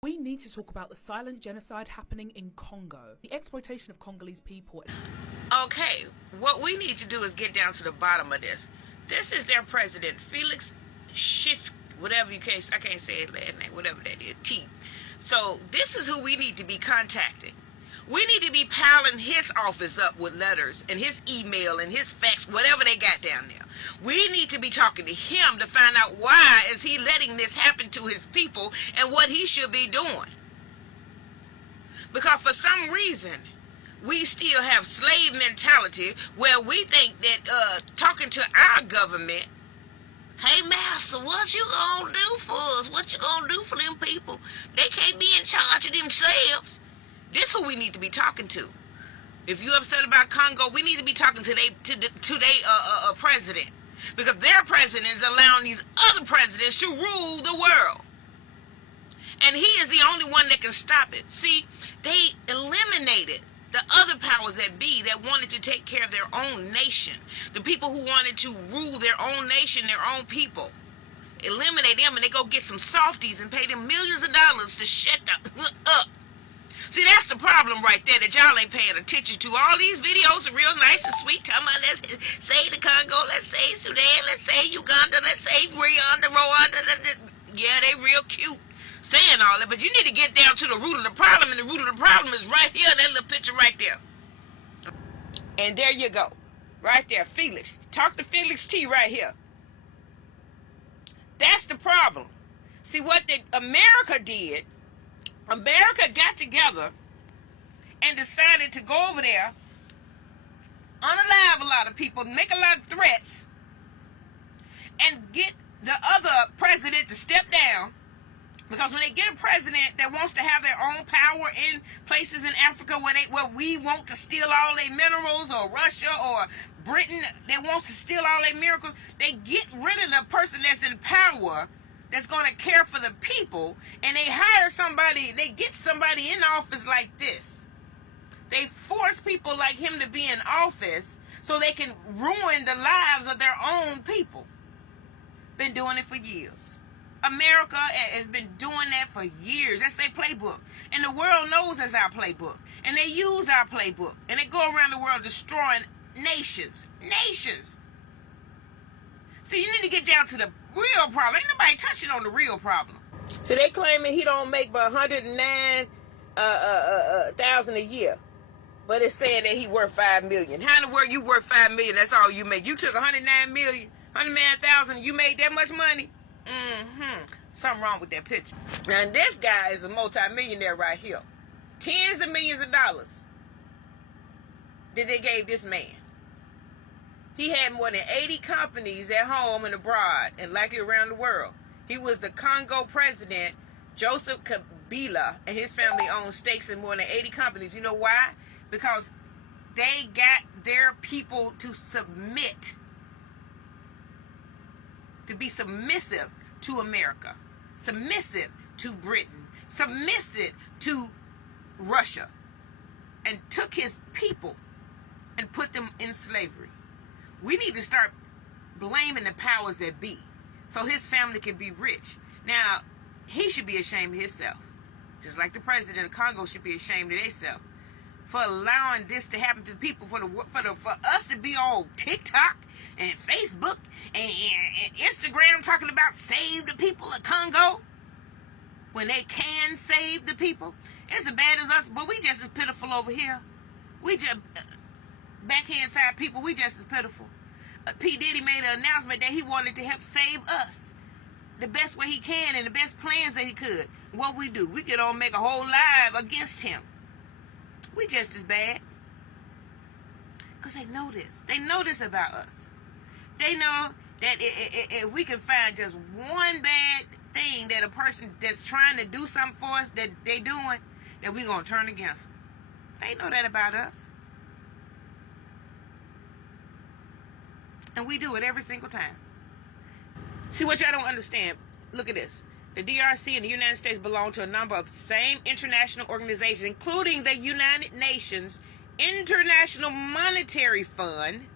We need to talk about the silent genocide happening in Congo, the exploitation of Congolese people. Okay, what we need to do is get down to the bottom of this. This is their president, Felix Shits, whatever you can't, I can't say his last name, whatever that is, T. So this is who we need to be contacting. We need to be piling his office up with letters and his email and his fax, whatever they got down there. We need to be talking to him to find out why is he letting this happen to his people and what he should be doing. Because for some reason, we still have slave mentality where we think that talking to our government, hey master, what you gonna do for us? What you gonna do for them people? They can't be in charge of themselves. This who we need to be talking to. If you're upset about Congo, we need to be talking to their president. Because their president is allowing these other presidents to rule the world. And he is the only one that can stop it. See, they eliminated the other powers that be that wanted to take care of their own nation. The people who wanted to rule their own nation, their own people. Eliminate them and they go get some softies and pay them millions of dollars to shut up. See, that's the problem right there that y'all ain't paying attention to. All these videos are real nice and sweet. Talking about let's say the Congo, let's say Sudan, let's say Uganda, let's say Rwanda. Yeah, they real cute saying all that, but you need to get down to the root of the problem, and the root of the problem is right here, that little picture right there. And there you go. Right there, Felix. Talk to Felix T right here. That's the problem. See, what America did, America got together and decided to go over there, unalive a lot of people, make a lot of threats, and get the other president to step down. Because when they get a president that wants to have their own power in places in Africa where we want to steal all their minerals, or Russia or Britain that wants to steal all their miracles, they get rid of the person that's in power that's going to care for the people, and they hire somebody, they get somebody in office like this. They force people like him to be in office so they can ruin the lives of their own people. Been doing it for years. America has been doing that for years. That's their playbook. And the world knows that's our playbook. And they use our playbook. And they go around the world destroying nations. Nations. See, you need to get down to the real problem. Ain't nobody touching on the real problem. So they claiming he don't make but $109,000 a year. But it's saying that he worth $5 million. How in the world you worth $5 million? That's all you make. You took $109,000, you made that much money? Something wrong with that picture. Now this guy is a multi-millionaire right here. Tens of millions of dollars that they gave this man. He had more than 80 companies at home and abroad and likely around the world. He was the Congo president, Joseph Kabila, and his family owned stakes in more than 80 companies. You know why? Because they got their people to submit, to be submissive to America, submissive to Britain, submissive to Russia, and took his people and put them in slavery. We need to start blaming the powers that be so his family can be rich. Now, he should be ashamed of himself, just like the president of Congo should be ashamed of themselves for allowing this to happen to people, for us to be on TikTok and Facebook and Instagram talking about save the people of Congo when they can save the people. It's as bad as us, but we just as pitiful over here. We just backhand side people. We just as pitiful. P. Diddy made an announcement that he wanted to help save us the best way he can and the best plans that he could. What we do, we could all make a whole live against him. We just as bad. Because they know this. They know this about us. They know that if we can find just one bad thing that a person that's trying to do something for us that they doing, that we're going to turn against them. They know that about us. And we do it every single time. See, what y'all don't understand, look at this. The DRC and the United States belong to a number of same international organizations, including the United Nations International Monetary Fund.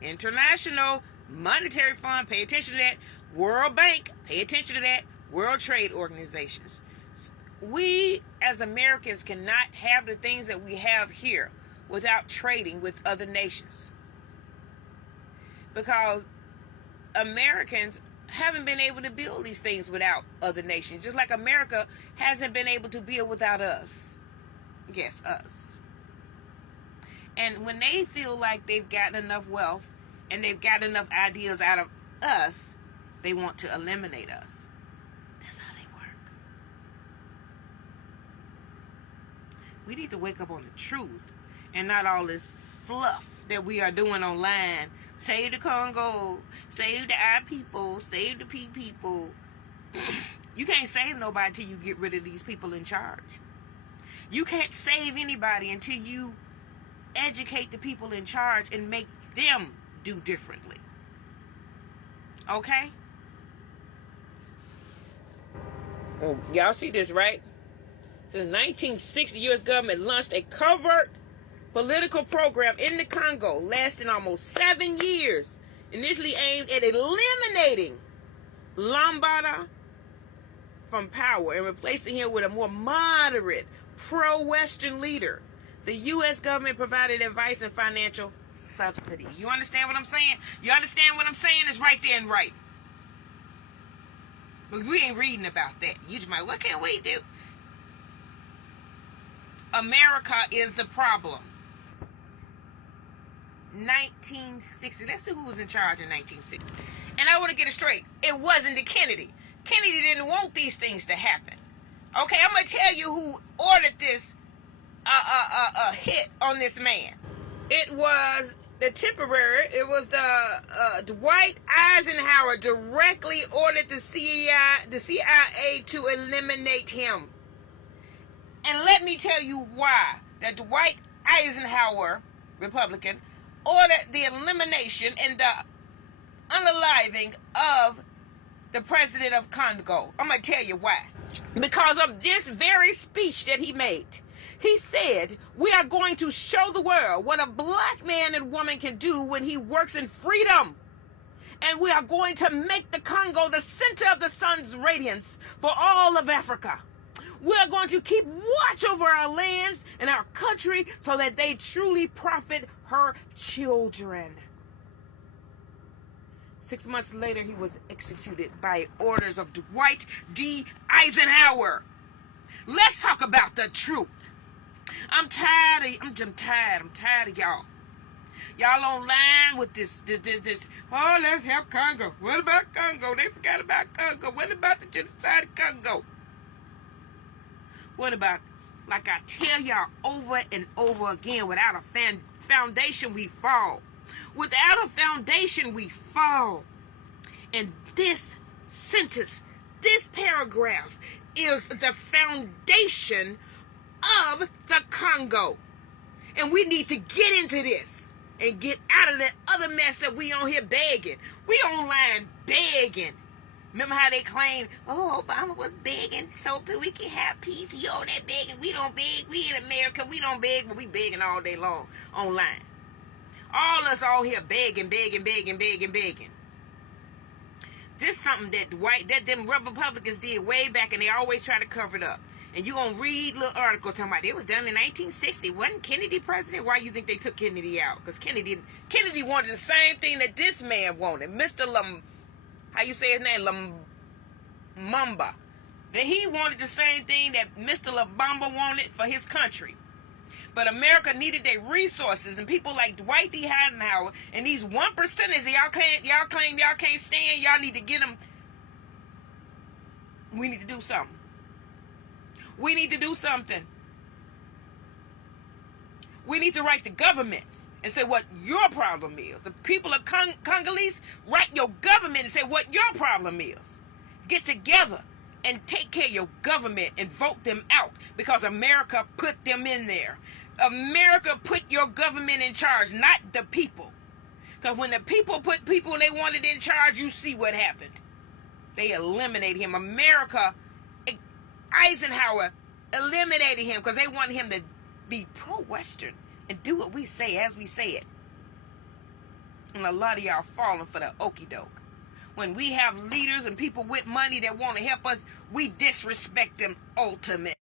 International Monetary Fund, pay attention to that. World Bank, pay attention to that. World Trade Organizations. we as Americans cannot have the things that we have here without trading with other nations. Because Americans haven't been able to build these things without other nations. Just like America hasn't been able to build without us. Yes, us. And when they feel like they've gotten enough wealth and they've got enough ideas out of us, they want to eliminate us. That's how they work. We need to wake up on the truth and not all this fluff that we are doing online. Save the Congo, save the I people, save the P people. You can't save nobody until you get rid of these people in charge. You can't save anybody until you educate the people in charge and make them do differently. Okay? Y'all see this, right? Since 1960, the U.S. government launched a covert political program in the Congo lasting almost 7 years, initially aimed at eliminating Lambada from power and replacing him with a more moderate, pro-Western leader. The U.S. government provided advice and financial subsidy. You understand what I'm saying? You understand what I'm saying? It's right there and right. But we ain't reading about that. You just might, what can we do? America is the problem. 1960. Let's see who was in charge in 1960. And I want to get it straight. It wasn't the Kennedy. Kennedy didn't want these things to happen. Okay, I'm going to tell you who ordered this hit on this man. It was the Dwight Eisenhower directly ordered the CIA to eliminate him. And let me tell you why. That Dwight Eisenhower, Republican, ordered the elimination and the unaliving of the president of Congo. I'm going to tell you why. Because of this very speech that he made. He said, we are going to show the world what a black man and woman can do when he works in freedom. And we are going to make the Congo the center of the sun's radiance for all of Africa. We are going to keep watch over our lands and our country so that they truly profit her children. 6 months later, he was executed by orders of Dwight D. Eisenhower. Let's talk about the truth. I'm tired of y'all. Y'all online with this. Oh, let's help Congo. What about Congo? They forgot about Congo. What about the genocide of Congo? What about, like I tell y'all over and over again, without a foundation, we fall. Without a foundation, we fall. And this sentence, this paragraph, is the foundation of the Congo. And we need to get into this and get out of that other mess that we on here begging. We online begging. Remember how they claimed, oh, Obama was begging so we can have peace. He all that begging. We don't beg. We in America. We don't beg, but we begging all day long online. All us all here begging. This is something that them Republicans did way back, and they always try to cover it up. And you're going to read little articles talking about it was done in 1960. Wasn't Kennedy president? Why you think they took Kennedy out? Because Kennedy wanted the same thing that this man wanted. Mr. How you say his name? Lumumba. Then he wanted the same thing that Mr. Lumumba wanted for his country. But America needed their resources, and people like Dwight D. Eisenhower and these 1%ers y'all claim y'all can't stand, y'all need to get them. We need to do something. We need to do something. We need to write the governments and say what your problem is. The people of Congolese, write your government and say what your problem is. Get together and take care of your government and vote them out, because America put them in there. America put your government in charge, not the people. Because when the people put people they wanted in charge, you see what happened. They eliminated him. Eisenhower eliminated him because they wanted him to be pro-Western and do what we say as we say it. And a lot of y'all falling for the okie doke. When we have leaders and people with money that want to help us, we disrespect them ultimately.